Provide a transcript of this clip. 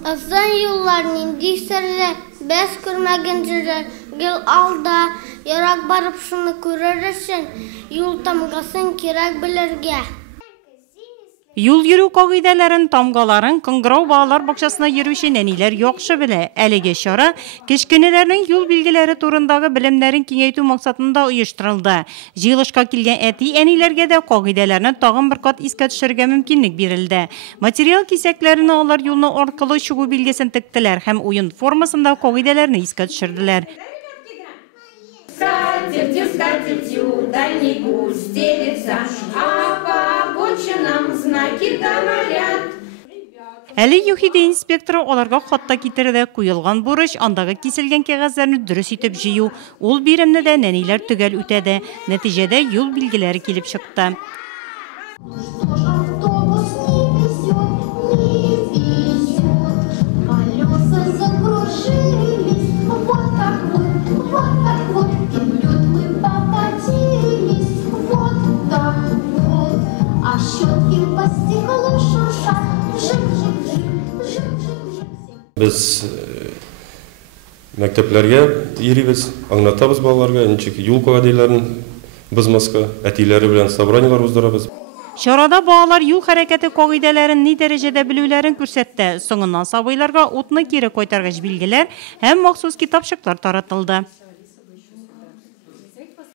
Ызын юллар нинди серле, без күрмәгән җирләр, гел алда, ярак барып шуны күрер өчен, юл тамгасын кирәк белергә. Юл йөрү кагыйдәләрен, тамгаларын Кыңгырау балалар бакчасына йөрүче нәниләр яхшы белә. Әлеге чара кечкенәләрнең юл билгеләре турындагы белемнәрен киңәйтү максатында оештырылды. Җыелышка килгән әти-әниләргә дә кагыйдәләрне тагын бер кат искә төшерергә мөмкинлек бирелде. Материал кисәкләренә алар юлны аркылы чыгу билгесен тектеләр һәм уен формасында кагыйдәләрне искә төшерделәр. Скатертью дальний путь стелется, а по обочинам знаки говорят. Әле ЮХИД инспекторы аларга хатта китерде, куелган бурыч, андагы киселгән кәгазьләрне дөрес итеп җыю. Ул биремне дә нәниләр төгәл үтәде. Нәтиҗәдә юл билгеләре килеп чыкты. Biz мәктәпләргә йөрибез, аңлатабыз балаларга, ничек юл кагыйдәләрен бозмаска, әтиләре белән собраниелар уздырабыз. Чарада балалар юл хәрәкәте кагыйдәләрен ни дәрәҗәдә белүләрен күрсәтте. Соңыннан сабыйларга утны кире кайтаргыч билгеләр һәм махсус китапчыклар таратылды.